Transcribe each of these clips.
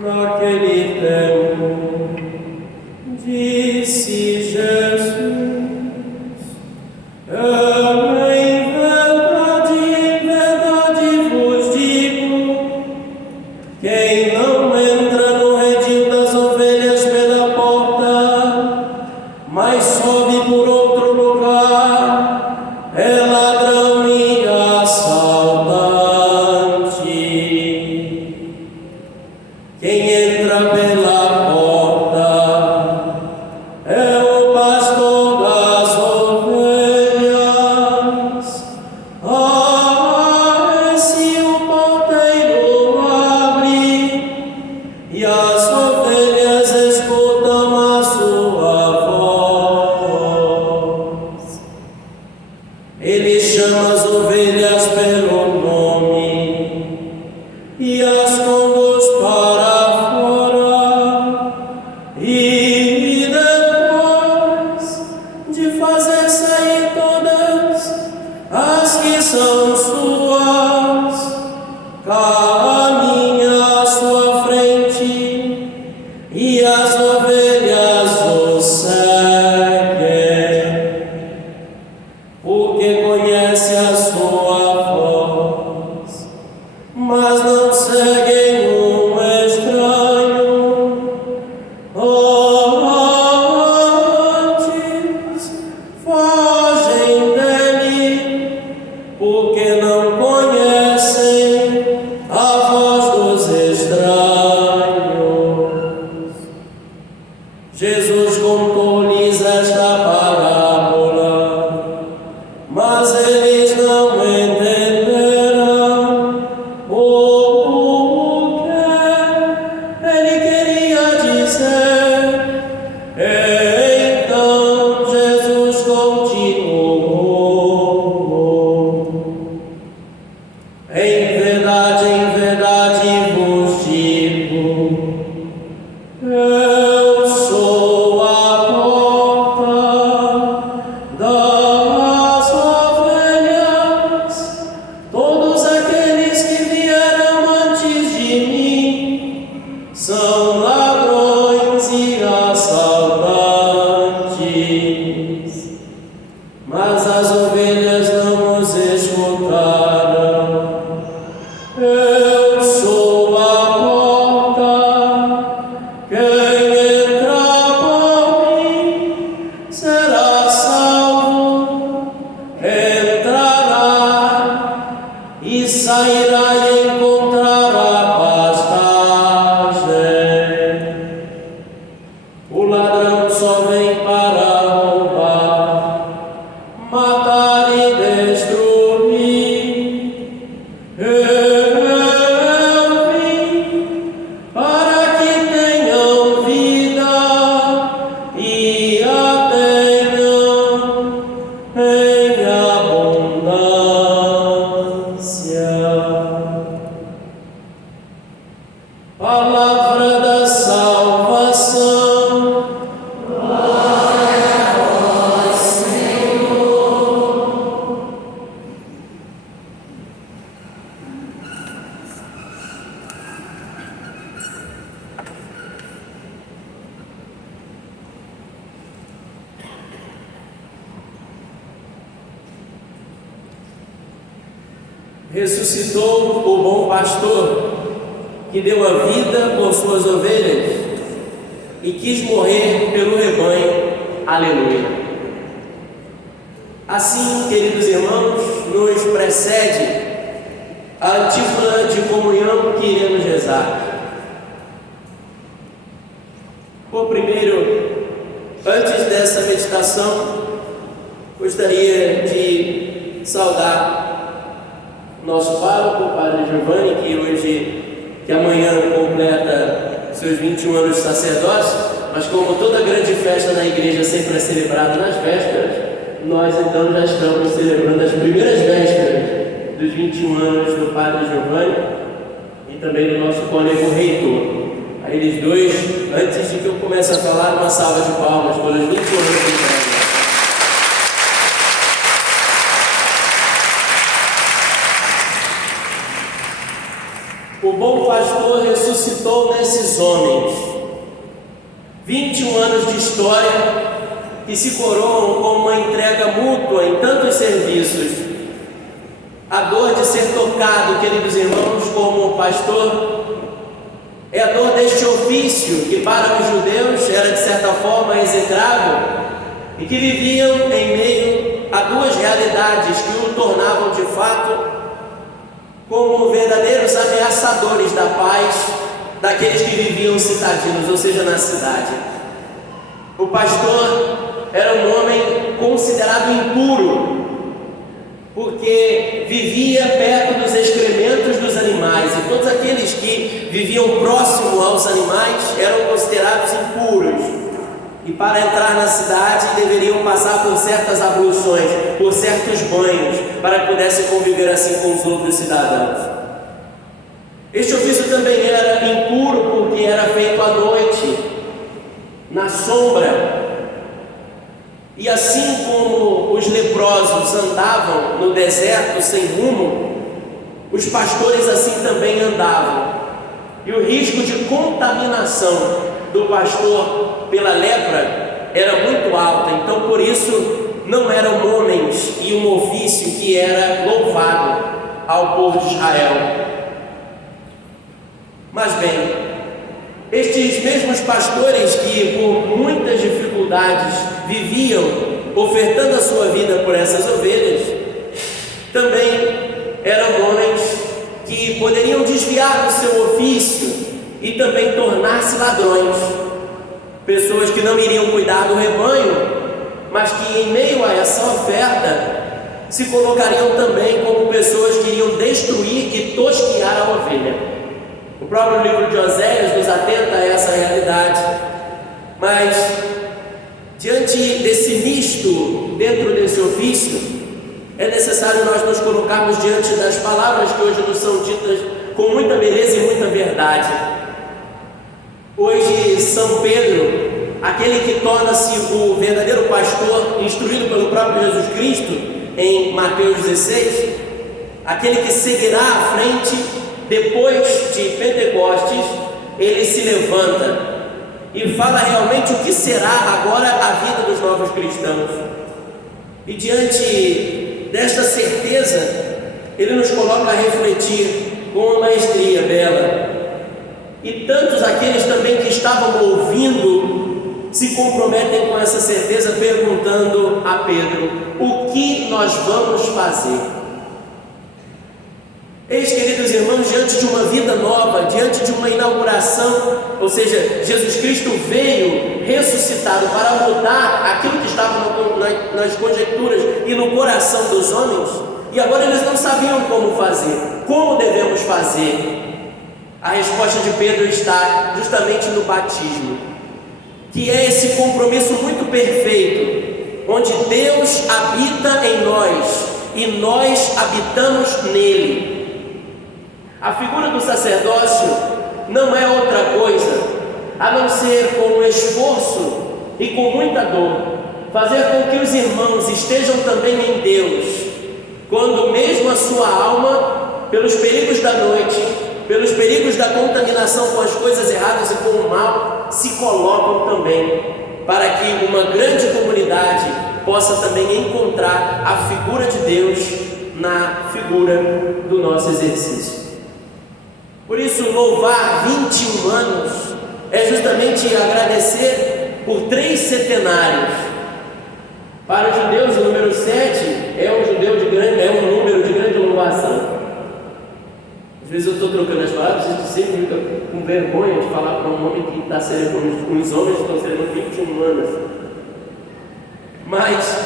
Naquele tempo, disse Jesus: em verdade vos digo, quem não entra no redil das ovelhas pela porta, mas sobe por outro lugar, é ladrão e assaltante. Quem entra pela porta é o pastor das ovelhas. Se o porteiro abre e as ovelhas escutam a sua voz, ele chama as ovelhas pelo nome e as conduz para fora, e depois de fazer sair todas as que são suas, caminha à sua frente, e as ovelhas o seguem, porque conhece a sua voz, mas não seguem um estranho. Antes fogem dele, porque não conhecem a voz dos estranhos. Jesus contou-lhes esta parábola, mas eles não entenderam o que ele queria dizer. Então Jesus continuou: em verdade vos digo, eu sou a porta das ovelhas. Todos aqueles que vieram antes de mim são ladrões e assaltantes, mas as ovelhas não os escutaram. Eu sou a porta, quem entrar por mim será salvo, entrará e sairá e encontrará pastagem. O ladrão só vem para roubar, matar e destruir. Eu vim para que tenham vida e a tenham em abundância. Palavra da salvação. ressuscitou o bom pastor, que deu a vida por suas ovelhas e quis morrer pelo rebanho. Aleluia. Assim, queridos irmãos, nos precede a antífona de comunhão que iremos rezar. Por primeiro, antes dessa meditação, gostaria de saudar nosso pároco, o Padre Giovanni, que amanhã completa seus 21 anos de sacerdócio, mas como toda grande festa na igreja sempre é celebrada nas vésperas, nós então já estamos celebrando as primeiras vésperas dos 21 anos do Padre Giovanni e também do nosso cônego reitor. A eles dois, antes de que eu comece a falar, uma salva de palmas pelos 21 anos de Padre. O bom pastor ressuscitou nesses homens 21 anos de história que se coroam com uma entrega mútua em tantos serviços. A dor de ser tocado, queridos irmãos, como pastor, é a dor deste ofício que para os judeus era de certa forma execrável e que viviam em meio a duas realidades que o tornavam de fato como verdadeiros ameaçadores da paz daqueles que viviam citadinos, ou seja, na cidade. O pastor era um homem considerado impuro, porque vivia perto dos excrementos dos animais, e todos aqueles que viviam próximo aos animais eram considerados impuros. E para entrar na cidade deveriam passar por certas abluções, por certos banhos, para que pudessem conviver assim com os outros cidadãos. Este ofício também era impuro porque era feito à noite, na sombra. E assim como os leprosos andavam no deserto sem rumo, os pastores assim também andavam. E o risco de contaminação do pastor pela lepra era muito alto, então por isso não eram homens e um ofício que era louvado ao povo de Israel. Mas bem, estes mesmos pastores que por muitas dificuldades viviam ofertando a sua vida por essas ovelhas, também eram homens que poderiam desviar do seu ofício e também tornar-se ladrões, pessoas que não iriam cuidar do rebanho, mas que em meio a essa oferta se colocariam também como pessoas que iriam destruir e tosquiar a ovelha. O próprio livro de Oséias nos atenta a essa realidade, mas diante desse misto dentro desse ofício, é necessário nós nos colocarmos diante das palavras que hoje nos são ditas com muita beleza e muita verdade. Hoje São Pedro, aquele que torna-se o verdadeiro pastor, instruído pelo próprio Jesus Cristo em Mateus 16, aquele que seguirá à frente depois de Pentecostes, ele se levanta e fala realmente o que será agora a vida dos novos cristãos. E diante desta certeza, ele nos coloca a refletir com uma maestria bela. E tantos aqueles também que estavam ouvindo se comprometem com essa certeza, perguntando a Pedro: o que nós vamos fazer? Eis, queridos irmãos, diante de uma vida nova, diante de uma inauguração, ou seja, Jesus Cristo veio ressuscitado para mudar aquilo que estava nas conjecturas e no coração dos homens, e agora eles não sabiam como fazer. Como devemos fazer? A resposta de Pedro está justamente no batismo, que é esse compromisso muito perfeito, onde Deus habita em nós e nós habitamos nele. A figura do sacerdócio não é outra coisa a não ser com esforço e com muita dor, fazer com que os irmãos estejam também em Deus, quando mesmo a sua alma, pelos perigos da noite, pelos perigos da contaminação com as coisas erradas e com o mal, se colocam também, para que uma grande comunidade possa também encontrar a figura de Deus na figura do nosso exercício. Por isso, louvar 21 anos é justamente agradecer por 3 centenários. Para os judeus, o número 7 é um número de grande louvação. Às vezes eu estou trocando as palavras, a gente sempre fica com vergonha de falar para um homem que está celebrando, os homens estão celebrando 21 anos. Mas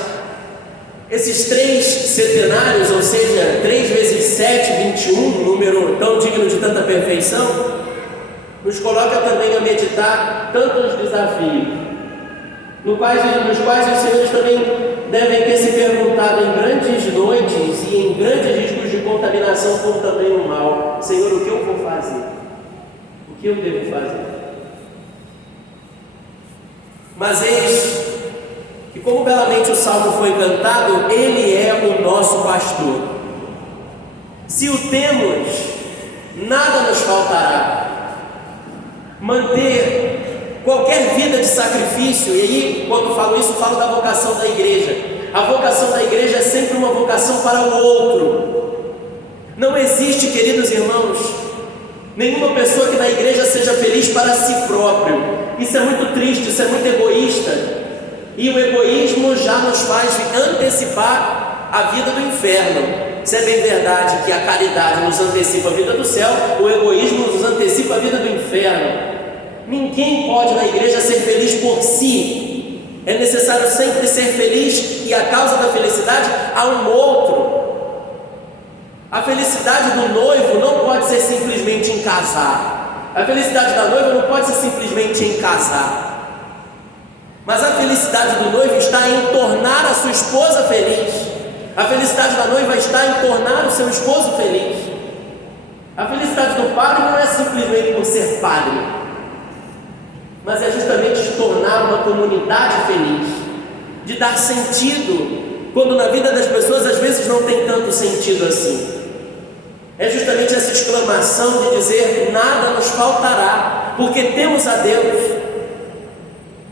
esses 3 centenários, ou seja, 3 vezes 7, 21, um número tão digno de tanta perfeição, nos coloca também a meditar tantos desafios, nos quais os senhores também devem ter se perguntado em grandes noites e em grandes riscos de contaminação, como também o mal: Senhor, o que eu vou fazer? O que eu devo fazer? Mas eis que, como belamente o salmo foi cantado, Ele é o nosso pastor. Se o temos, nada nos faltará. Manter qualquer vida de sacrifício, e aí, quando falo isso, falo da vocação da igreja. A vocação da igreja é sempre uma vocação para o outro. Não existe, queridos irmãos, nenhuma pessoa que na igreja seja feliz para si próprio. Isso é muito triste, isso é muito egoísta. E o egoísmo já nos faz antecipar a vida do inferno. Se é bem verdade que a caridade nos antecipa a vida do céu, o egoísmo nos antecipa a vida do inferno. Ninguém pode na igreja ser feliz por si. É necessário sempre ser feliz, e a causa da felicidade há um outro. A felicidade do noivo não pode ser simplesmente em casar. A felicidade da noiva não pode ser simplesmente em casar. Mas a felicidade do noivo está em tornar a sua esposa feliz. A felicidade da noiva está em tornar o seu esposo feliz. A felicidade do padre não é simplesmente por ser padre, mas é justamente de tornar uma comunidade feliz, de dar sentido, quando na vida das pessoas às vezes não tem tanto sentido assim. É justamente essa exclamação de dizer: nada nos faltará, porque temos a Deus.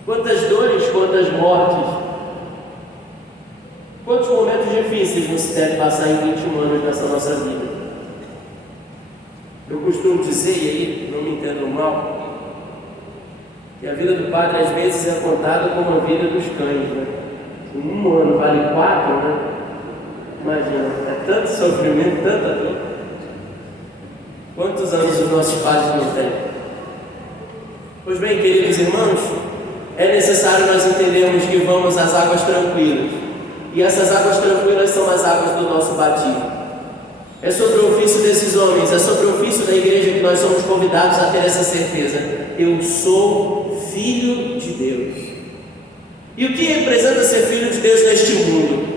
Quantas dores, quantas mortes, quantos momentos difíceis não se deve passar em 21 anos dessa nossa vida. Eu costumo dizer, e aí não me entendam mal, que a vida do padre às vezes é contada como a vida dos cães, né? Um ano vale 4, né? Imagina, é tanto sofrimento, tanta dor. Quantos anos os nossos padres não têm? Pois bem, queridos irmãos, é necessário nós entendermos que vamos às águas tranquilas, e essas águas tranquilas são as águas do nosso batismo. É sobre o ofício desses homens, é sobre o ofício da igreja que nós somos convidados a ter essa certeza: eu sou filho de Deus. E o que representa ser filho de Deus neste mundo?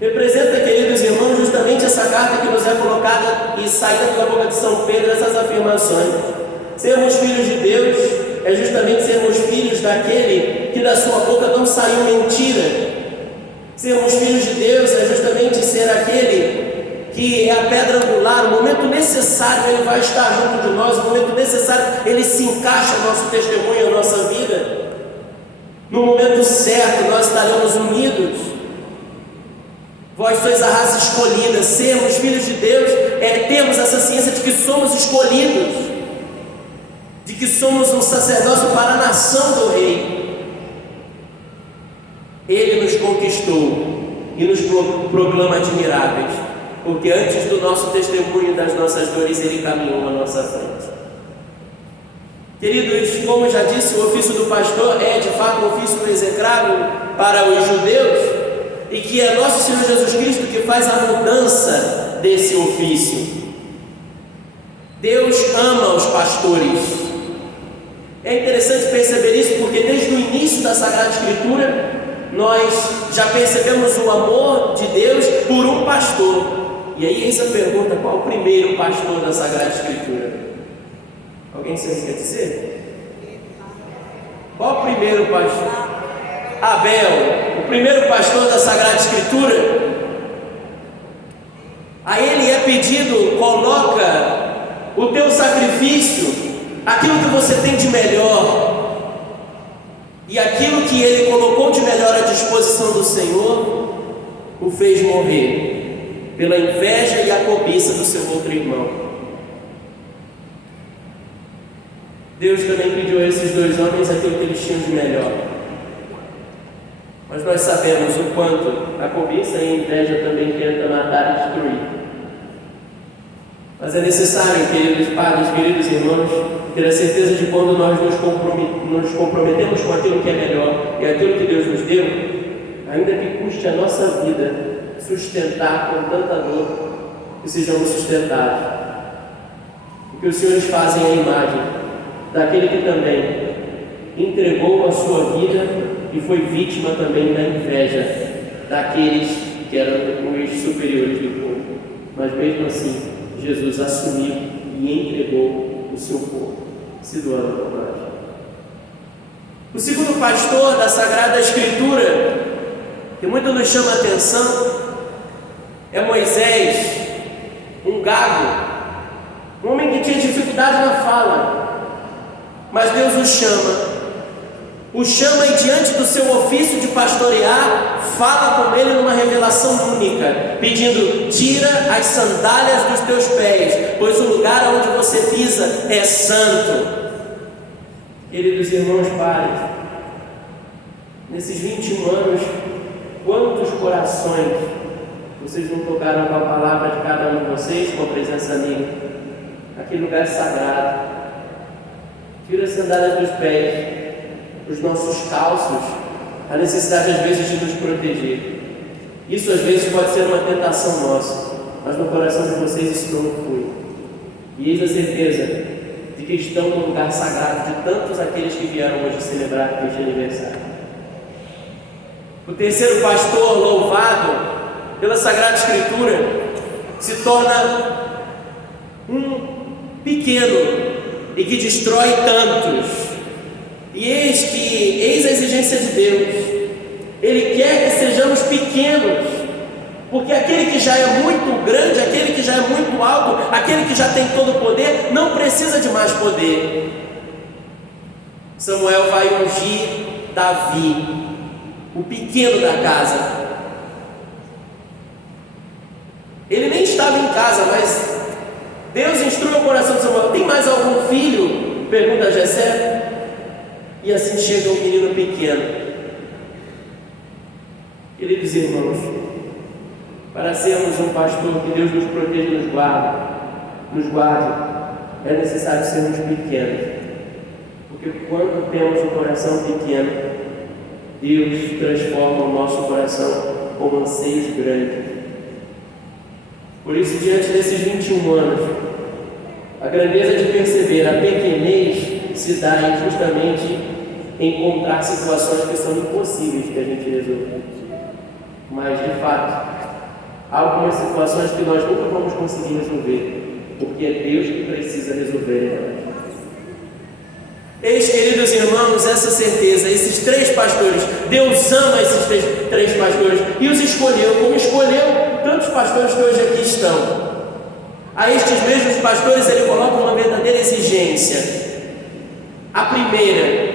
Representa, queridos irmãos, justamente essa carta que nos é colocada e saindo da boca de São Pedro, essas afirmações. Sermos filhos de Deus é justamente sermos filhos daquele que da sua boca não saiu mentira. Sermos filhos de Deus é justamente ser aquele que é a pedra angular. No momento necessário Ele vai estar junto de nós, no momento necessário Ele se encaixa no nosso testemunho, na nossa vida. No momento certo nós estaremos unidos. Vós sois a raça escolhida. Sermos filhos de Deus é termos essa ciência de que somos escolhidos, de que somos um sacerdócio para a nação do Rei. Ele nos conquistou e nos proclama admiráveis, porque antes do nosso testemunho e das nossas dores, Ele caminhou à nossa frente. Queridos, como já disse, o ofício do pastor é de fato um ofício execrável para os judeus, e que é nosso Senhor Jesus Cristo que faz a mudança desse ofício. Deus ama os pastores. É interessante perceber isso, porque desde o início da Sagrada Escritura nós já percebemos o amor de Deus por um pastor. E aí essa pergunta: qual o primeiro pastor da Sagrada Escritura? Alguém quer dizer? Qual o primeiro pastor? Abel, o primeiro pastor da Sagrada Escritura. A ele é pedido: coloca o teu sacrifício, aquilo que você tem de melhor. E aquilo que ele colocou de melhor à disposição do Senhor, o fez morrer. pela inveja e a cobiça do seu outro irmão. Deus também pediu a esses dois homens aquilo que eles tinham de melhor. Mas nós sabemos o quanto a cobiça e a inveja também tentam matar e destruir. Mas é necessário, queridos pais, queridos irmãos, ter a certeza de quando nós nos comprometemos com aquilo que é melhor e aquilo que Deus nos deu, ainda que custe a nossa vida sustentar com tanta dor, que sejamos sustentados. Porque os senhores fazem a imagem daquele que também entregou a sua vida e foi vítima também da inveja daqueles que eram os superiores do povo. Mas mesmo assim, Jesus assumiu e entregou o seu povo, se doando por nós. O segundo pastor da Sagrada Escritura, que muito nos chama a atenção, é Moisés, um gago, um homem que tinha dificuldade na fala, mas Deus o chama e diante do seu ofício de pastorear, fala com ele numa revelação única, pedindo: tira as sandálias dos teus pés, pois o lugar onde você pisa é santo. Queridos irmãos, pares, nesses 21 anos, quantos corações vocês não tocaram com a palavra de cada um de vocês, com a presença amiga? Aquele lugar sagrado. Tira as sandálias dos pés, os nossos calços, a necessidade às vezes de nos proteger. Isso às vezes pode ser uma tentação nossa, mas no coração de vocês isso não foi. E eis a certeza de que estão no lugar sagrado de tantos aqueles que vieram hoje celebrar este aniversário. O terceiro pastor louvado pela Sagrada Escritura se torna um pequeno e que destrói tantos. E eis a exigência de Deus. Ele quer que sejamos pequenos, porque aquele que já é muito grande, aquele que já é muito alto, aquele que já tem todo o poder, não precisa de mais poder. Samuel vai ungir Davi, o pequeno da casa. Ele nem estava em casa, mas Deus instrui o coração de Samuel: tem mais algum filho? Pergunta Jessé. E assim chega um menino pequeno. Queridos irmãos, para sermos um pastor, que Deus nos proteja e nos guarde, é necessário sermos pequenos. Porque quando temos um coração pequeno, Deus transforma o nosso coração com anseios grandes. Por isso, diante desses 21 anos, a grandeza de perceber a pequenez se dá justamente em encontrar situações que são impossíveis de a gente resolver. Mas, de fato, há algumas situações que nós nunca vamos conseguir resolver, porque é Deus que precisa resolver elas. Eis, queridos irmãos, essa certeza, esses três pastores, Deus ama esses três pastores e os escolheu, como escolheu tantos pastores que hoje aqui estão. A estes mesmos pastores ele coloca uma verdadeira exigência. A primeira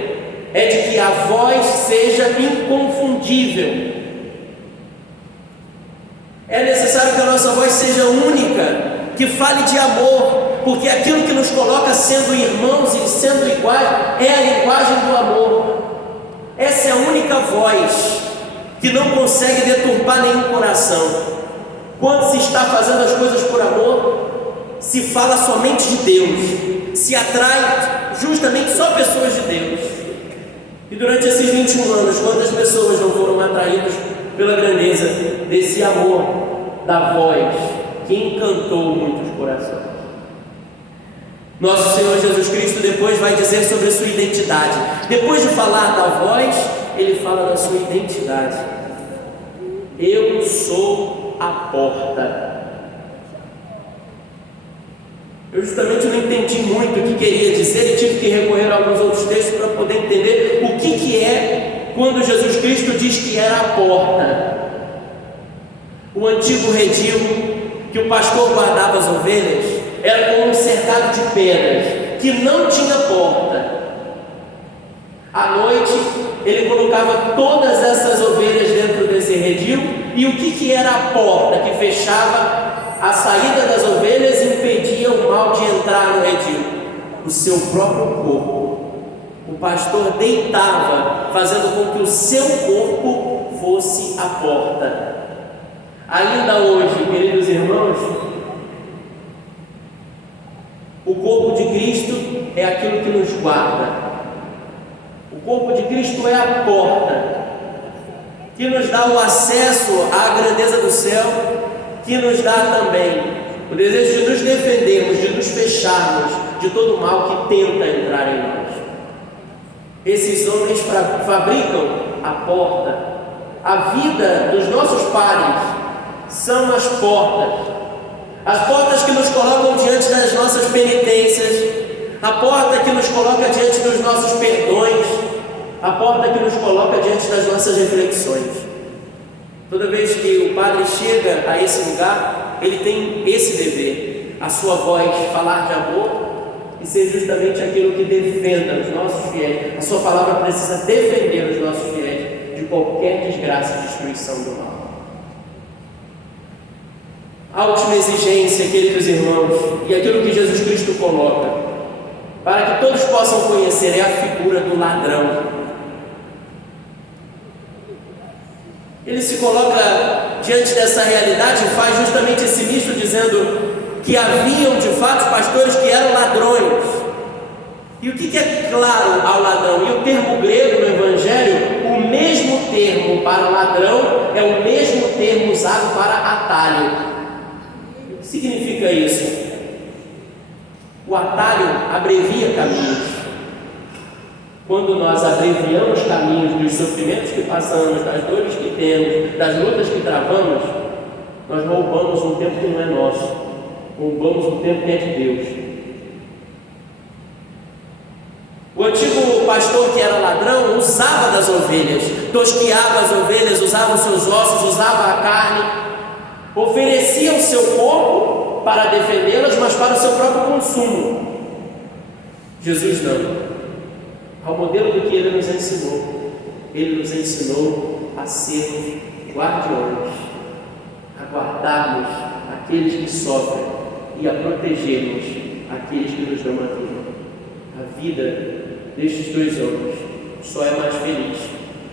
é de que a voz seja inconfundível. É necessário que a nossa voz seja única, que fale de amor, porque aquilo que nos coloca sendo irmãos e sendo iguais é a linguagem do amor. Essa é a única voz que não consegue deturpar nenhum coração. Quando se está fazendo as coisas por amor, se fala somente de Deus, se atrai justamente só pessoas de Deus. E durante esses 21 anos, quantas pessoas não foram atraídas pela grandeza desse amor da voz que encantou muitos corações? Nosso Senhor Jesus Cristo depois vai dizer sobre a sua identidade. Depois de falar da voz, ele fala da sua identidade. Eu sou a porta. Eu justamente não entendi muito o que queria dizer e tive que recorrer a alguns outros textos para poder entender o que é quando Jesus Cristo diz que era a porta. O antigo redil que o pastor guardava as ovelhas era como um cercado de pedras que não tinha porta. À noite ele colocava todas essas ovelhas dentro desse redil E o que era a porta que fechava a saída das ovelhas e impedia o mal de entrar no redil? O seu próprio corpo. O pastor deitava, fazendo com que o seu corpo fosse a porta. Ainda hoje, queridos irmãos, o corpo de Cristo é aquilo que nos guarda. O corpo de Cristo é a porta que nos dá o acesso à grandeza do céu, que nos dá também o desejo de nos defendermos, de nos fecharmos de todo o mal que tenta entrar em nós. Esses homens fabricam a porta. A vida dos nossos padres são as portas que nos colocam diante das nossas penitências, a porta que nos coloca diante dos nossos perdões, a porta que nos coloca diante das nossas reflexões. Toda vez que o padre chega a esse lugar, ele tem esse dever, a sua voz falar de amor e ser justamente aquilo que defenda os nossos fiéis. A sua palavra precisa defender os nossos fiéis de qualquer desgraça e destruição do mal. A última exigência, queridos irmãos, e aquilo que Jesus Cristo coloca, para que todos possam conhecer, é a figura do ladrão. Ele se coloca diante dessa realidade e faz justamente esse misto, dizendo que haviam de fato pastores que eram ladrões. E o que é claro ao ladrão? E o termo grego no Evangelho, o mesmo termo para ladrão é o mesmo termo usado para atalho. O que significa isso? O atalho abrevia caminhos. Quando nós abreviamos caminhos dos sofrimentos que passamos, das dores que temos, das lutas que travamos, nós roubamos um tempo que não é nosso, roubamos um tempo que é de Deus. O antigo pastor que era ladrão usava das ovelhas, tosquiava as ovelhas, usava os seus ossos, usava a carne, oferecia o seu corpo para defendê-las, mas para o seu próprio consumo. Jesus não. Ao modelo do que Ele nos ensinou a sermos guardiões, a guardarmos aqueles que sofrem e a protegermos aqueles que nos dão a vida. A vida destes dois homens só é mais feliz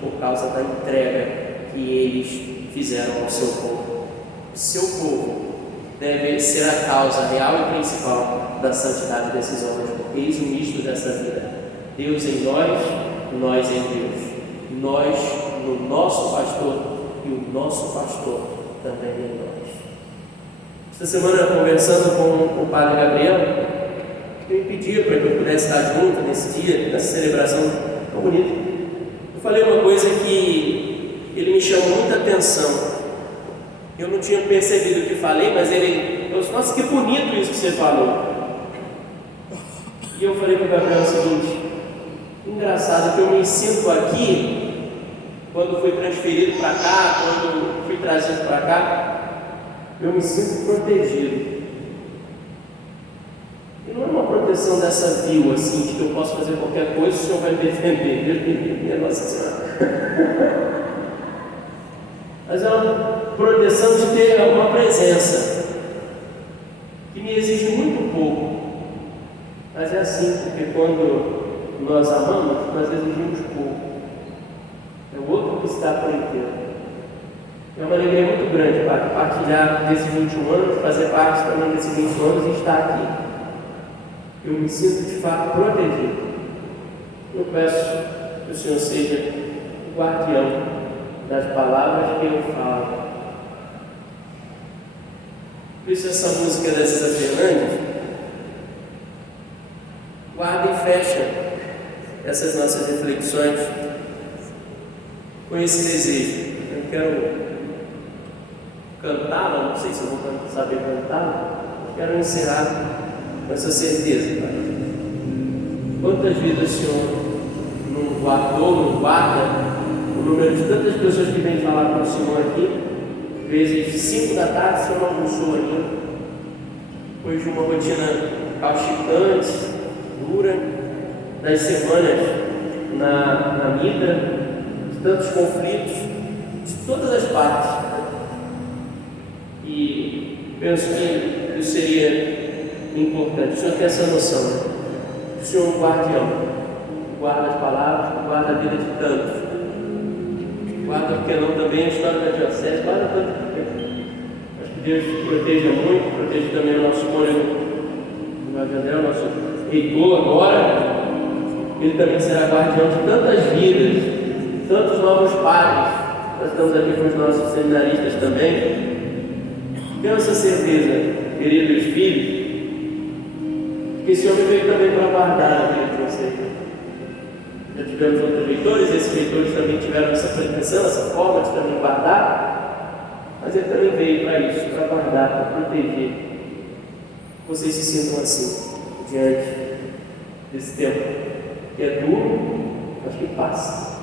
por causa da entrega que eles fizeram ao seu povo. O seu povo deve ser a causa real e principal da santidade desses homens, porque eis o misto dessa vida. Deus em nós, nós em Deus. Nós no nosso pastor e o nosso pastor também em nós. Esta semana, conversando com o padre Gabriel, ele me pediu para que eu pudesse estar junto nesse dia, nessa celebração tão bonita. Eu falei uma coisa que ele me chamou muita atenção. Eu não tinha percebido o que falei, mas ele falou: nossa, que bonito isso que você falou. E eu falei para o Gabriel o seguinte: engraçado que eu me sinto aqui, quando fui transferido para cá, quando fui trazido para cá, eu me sinto protegido. E não é uma proteção dessa vil, assim, de que eu posso fazer qualquer coisa, o Senhor vai me defender. Deus me livre, Nossa Senhora. Mas é uma proteção de ter uma presença que me exige muito pouco. Mas é assim, porque quando nós amamos, nós exigimos pouco. É o outro que está por inteiro. É uma alegria muito grande para partilhar desses 21 anos, fazer parte também desses 20 anos e estar aqui. Eu me sinto de fato protegido. Eu peço que o Senhor seja o guardião das palavras que eu falo. Por isso essa música da Cisa Fernandes guarda e fecha essas nossas reflexões com esse desejo. Eu quero cantá-la, não sei se eu vou saber cantá-la, quero encerrar com essa certeza, Pai. Quantas vidas o Senhor não guardou, não guarda, o número de tantas pessoas que vêm falar com o Senhor aqui, às vezes 5 da tarde o Senhor não almoçou ainda, depois de uma rotina causticante, dura, das semanas na vida, de tantos conflitos, de todas as partes. penso que isso seria importante. O Senhor tem essa noção, né? O Senhor é um guardião, guarda as palavras, guarda a vida de tantos, guarda, porque não, também a história da diocese, guarda tanto. Acho que Deus proteja muito, proteja também o nosso cônego André, o nosso reitor agora. Ele também será guardião de tantas vidas, tantos novos padres. Nós estamos aqui com os nossos seminaristas também. Tenho essa certeza, queridos filhos, que esse homem veio também para guardar a vida de vocês. Já tivemos outros reitores, esses reitores também tiveram essa pretensão, essa forma de também guardar, mas ele também veio para isso, para guardar, para proteger. Vocês se sintam assim, diante desse tempo, que é duro, mas que passa.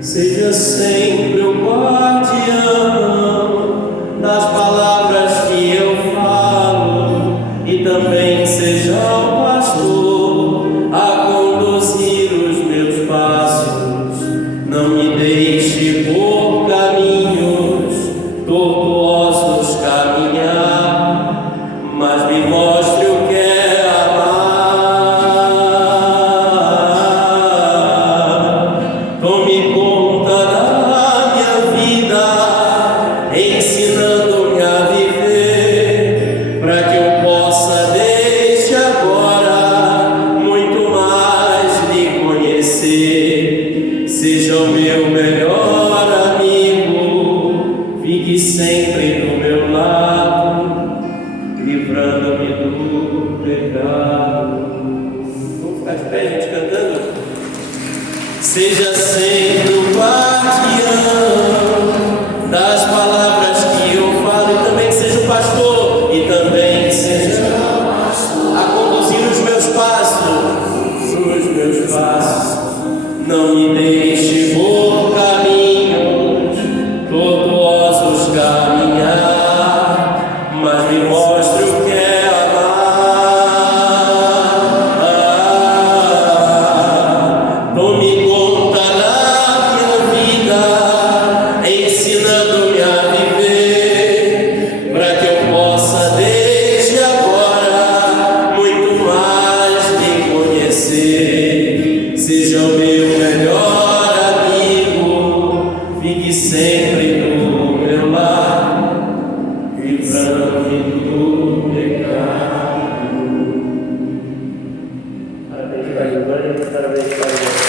Seja sempre o guardião das palavras que eu falo, e também seja o pastor a conduzir os meus passos. Não me deixe por caminhos tortuosos caminhar, mas me mostre o que é amar. Tome conta da minha vida, ensinando-me a viver, para que eu possa desde agora muito mais lhe conhecer. Seja o meu melhor amigo, fique sempre do meu lado, livrando-me do pecado. Vamos ficar de pé, gente, cantando? Seja sempre o guardião das palavras que eu falo, e também seja o pastor, e também seja a conduzir os meus passos. Não me deixe por caminhos tortuosos caminhar, mas me mostre o que é amar. Tome conta da minha vida, ensinando-me a viver, para que eu possa desde agora muito mais lhe conhecer. Seja o meu melhor amigo, fique sempre do meu lado, livrando-me do pecado. Parabéns para a Giovana, parabéns para a Giovana.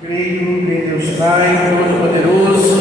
Creio em Deus Pai Todo-Poderoso,